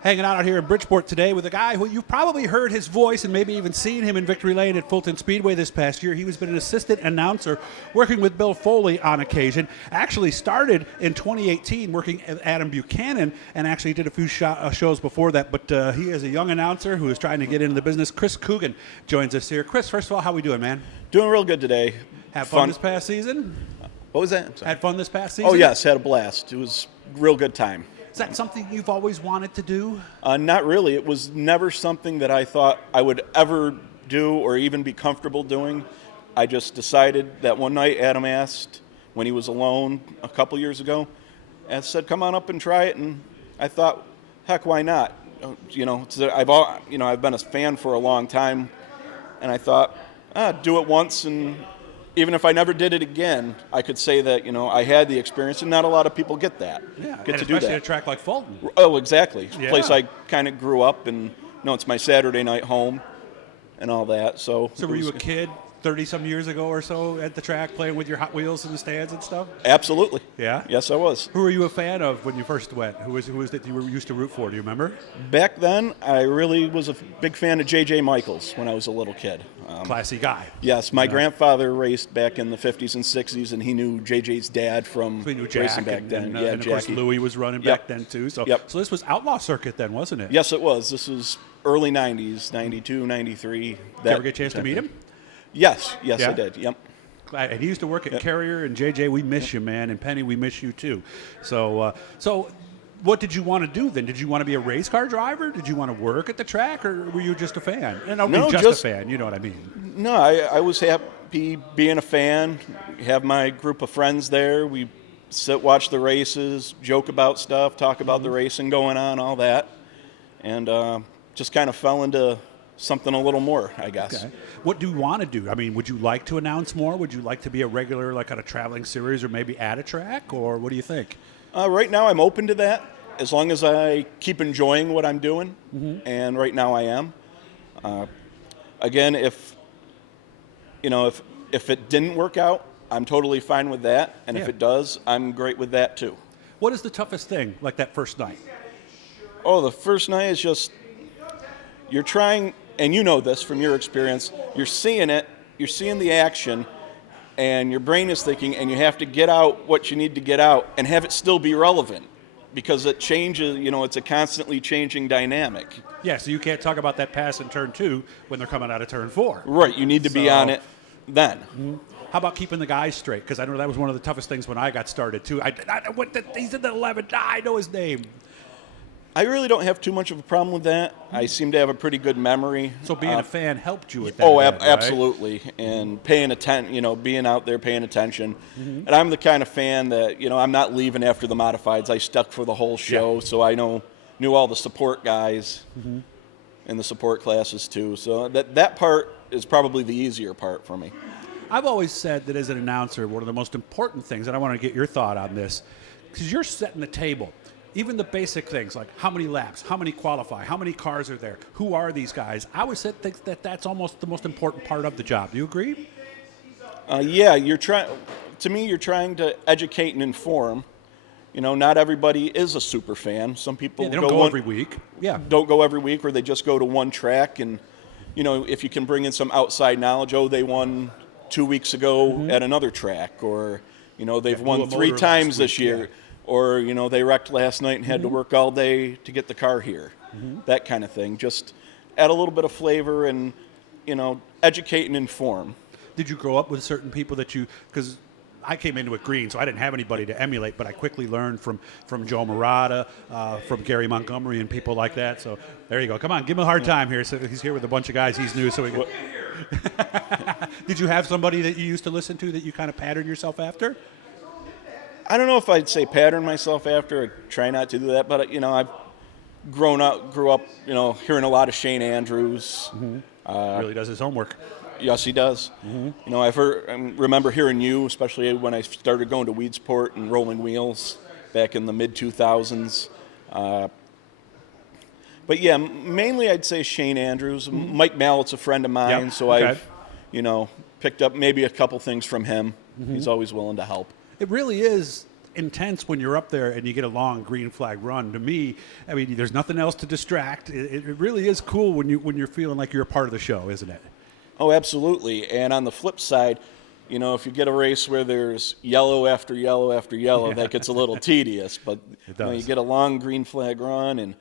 Hanging out here in Bridgeport today with a guy who you've probably heard his voice and maybe even seen him in Victory Lane at Fulton Speedway this past year. He has been an assistant announcer working with Bill Foley on occasion. Actually started in 2018 working with Adam Buchanan and actually did a few shows before that. But he is a young announcer who is trying to get into the business. Chris Coogan joins us here. Chris, first of all, how we doing, man? Doing real good today. Had fun this past season? What was that? Had fun this past season? Oh, yes, had a blast. It was a real good time. Is that something you've always wanted to do? Not really. It was never something that I thought I would ever do or even be comfortable doing. I just decided that one night Adam asked when he was alone a couple years ago and said, come on up and try it. And I thought, heck, why not? I've been a fan for a long time. And I thought, do it once, and even if I never did it again, I could say that, I had the experience, and not a lot of people get that. Yeah, get and to do that. especially at a track like Fulton. Oh, exactly. Yeah. Place I kind of grew up, and it's my Saturday night home and all that. So were you a kid 30-some years ago or so at the track playing with your Hot Wheels in the stands and stuff? Absolutely. Yeah? Yes, I was. Who were you a fan of when you first went? Who was that you were used to root for? Do you remember? Back then, I really was a big fan of J.J. Michaels when I was a little kid. Classy guy. Yes, my grandfather raced back in the 50s and 60s, and he knew J.J.'s dad from So he knew racing Jack back then. and of course Louis was running back then too. So this was outlaw circuit then, wasn't it? Yes, it was. This was early 90s, 92, 93. Did you ever get a chance to meet him? Yes, Yeah? I did. Yep. And he used to work at Carrier, and JJ, we miss you, man, and Penny, we miss you too. So what did you want to do then? Did you want to be a race car driver? Did you want to work at the track, or were you just a fan? And I don't mean just a fan, you know what I mean. No, I was happy being a fan. Have my group of friends there. We sit, watch the races, joke about stuff, talk about the racing going on, all that, and just kind of fell into something a little more, I guess. Okay. What do you want to do? I mean, would you like to announce more? Would you like to be a regular, like on a traveling series, or maybe at a track, or what do you think? Right now, I'm open to that, as long as I keep enjoying what I'm doing, and right now I am. Again, if it didn't work out, I'm totally fine with that, and if it does, I'm great with that too. What is the toughest thing, like that first night? Oh, the first night is just, you're trying, and you know this from your experience, you're seeing it, you're seeing the action, and your brain is thinking, and you have to get out what you need to get out and have it still be relevant, because it changes, it's a constantly changing dynamic. Yeah, so you can't talk about that pass in turn 2 when they're coming out of turn 4. Right, you need to be on it then. How about keeping the guys straight? Because I know that was one of the toughest things when I got started too. He's in the 11. I know his name. I really don't have too much of a problem with that. I seem to have a pretty good memory. So being a fan helped you with that. Oh, right? absolutely. And paying attention, being out there, paying attention. And I'm the kind of fan that, I'm not leaving after the modifieds. I stuck for the whole show, so I knew all the support guys in the support classes too. So that part is probably the easier part for me. I've always said that as an announcer, one of the most important things, and I want to get your thought on this, because you're setting the table. Even the basic things like how many laps, how many qualify, how many cars are there, who are these guys? I always think that that's almost the most important part of the job. Do you agree? Yeah, you're trying to educate and inform. Not everybody is a super fan. Some people they don't go every week. Yeah, don't go every week, or they just go to one track. And if you can bring in some outside knowledge, they won 2 weeks ago at another track, or they've won 3 times this year. Yeah. Or, they wrecked last night and had to work all day to get the car here. That kind of thing. Just add a little bit of flavor and, educate and inform. Did you grow up with certain people because I came into it green, so I didn't have anybody to emulate, but I quickly learned from Joe Murata, from Gary Montgomery and people like that. So there you go. Come on, give him a hard time here. So he's here with a bunch of guys. He's new, so we can... Did you have somebody that you used to listen to that you kind of patterned yourself after? I don't know if I'd say pattern myself after. I try not to do that, but I've grew up, hearing a lot of Shane Andrews. Really does his homework. Yes, he does. I remember hearing you, especially when I started going to Weedsport and Rolling Wheels back in the mid 2000s. But yeah, mainly I'd say Shane Andrews. Mike Mallett's a friend of mine, so I've, picked up maybe a couple things from him. He's always willing to help. It really is intense when you're up there and you get a long green flag run. To me, I mean, there's nothing else to distract. It really is cool when you're feeling like you're a part of the show, isn't it? Oh, absolutely. And on the flip side, you know, if you get a race where there's yellow after yellow after yellow, that gets a little tedious. But you get a long green flag run and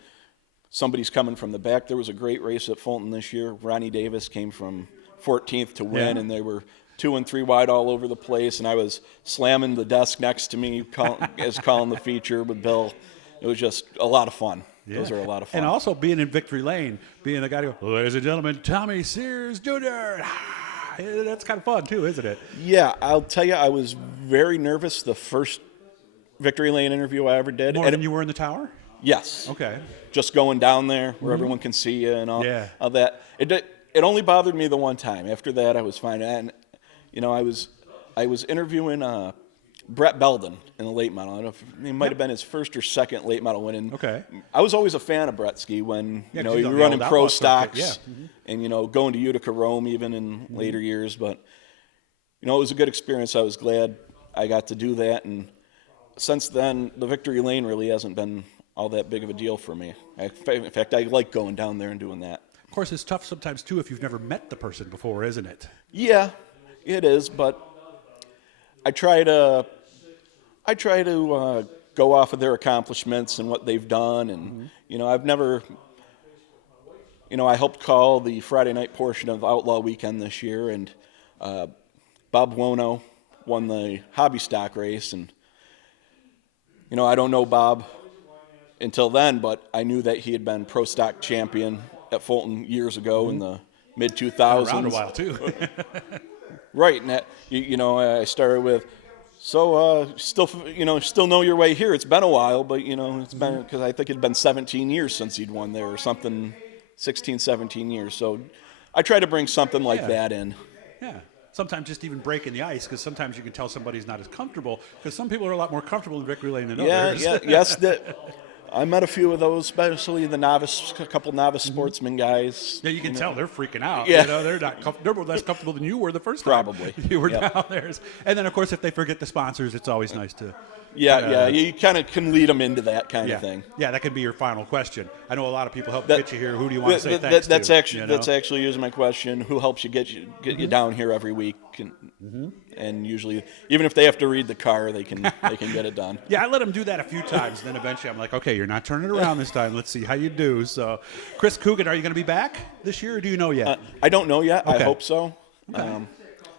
somebody's coming from the back. There was a great race at Fulton this year. Ronnie Davis came from 14th to win, and they were 2 and 3 wide all over the place. And I was slamming the desk next to me as calling the feature with Bill. It was just a lot of fun. Yeah. Those are a lot of fun. And also being in victory lane, being a guy to go, ladies and gentlemen, Tommy Sears Jr. That's kind of fun too, isn't it? Yeah, I'll tell you, I was very nervous the first victory lane interview I ever did. More than you were in the tower? Yes. Okay. Just going down there where everyone can see you and all that. It only bothered me the one time. After that, I was fine. And you know, I was interviewing Brett Belden in the late model. I don't know if it might have been his first or second late model win. And okay. I was always a fan of Brettski when you know he was running pro stocks and you know going to Utica Rome even in later years. But you know it was a good experience. I was glad I got to do that. And since then, the victory lane really hasn't been all that big of a deal for me. In fact, I like going down there and doing that. Of course, it's tough sometimes too if you've never met the person before, isn't it? Yeah, it is. But I try to go off of their accomplishments and what they've done. And, you know, I've never, you know, I helped call the Friday night portion of Outlaw Weekend this year. And Bob Wono won the hobby stock race. And, you know, I don't know Bob until then, but I knew that he had been pro stock champion at Fulton years ago in the mid-2000s. Around a while, too. Right. And that, you know, I started with, so still know your way here. It's been a while, but, you know, it's been, because I think it had been 17 years since he'd won there or something, 16, 17 years. So I try to bring something like that in. Yeah. Sometimes just even breaking the ice, because sometimes you can tell somebody's not as comfortable, because some people are a lot more comfortable in victory lane than others. Yes. I met a few of those, especially a couple novice sportsman guys. Yeah, you can tell they're freaking out. Yeah. You know, they're less comfortable than you were the first time. Probably. You were down there. And then, of course, if they forget the sponsors, it's always nice to. You kind of can lead them into that kind of thing. Yeah, that could be your final question. I know I know a lot of people help get you here. Who do you want to say thanks that's to? That's actually usually my question. Who helps you get you down here every week? And usually, even if they have to read the car, they can get it done. Yeah, I let them do that a few times. Then eventually, I'm like, okay, you're not turning it around this time. Let's see how you do. So, Chris Coogan, are you going to be back this year, or do you know yet? I don't know yet. Okay. I hope so. Okay.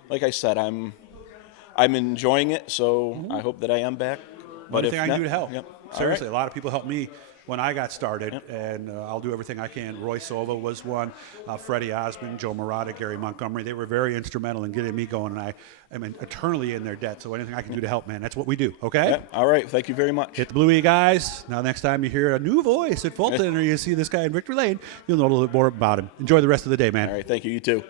Like I said, I'm enjoying it, so I hope that I am back. But anything I can do to help. Yep. Seriously, a lot of people helped me when I got started, and I'll do everything I can. Roy Sova was one, Freddie Osmond, Joe Murata, Gary Montgomery. They were very instrumental in getting me going, and I am eternally in their debt. So anything I can do to help, man, that's what we do, okay? Yeah. All right. Thank you very much. Hit the Blue E, guys. Now, next time you hear a new voice at Fulton or you see this guy in Victory Lane, you'll know a little bit more about him. Enjoy the rest of the day, man. All right. Thank you. You too.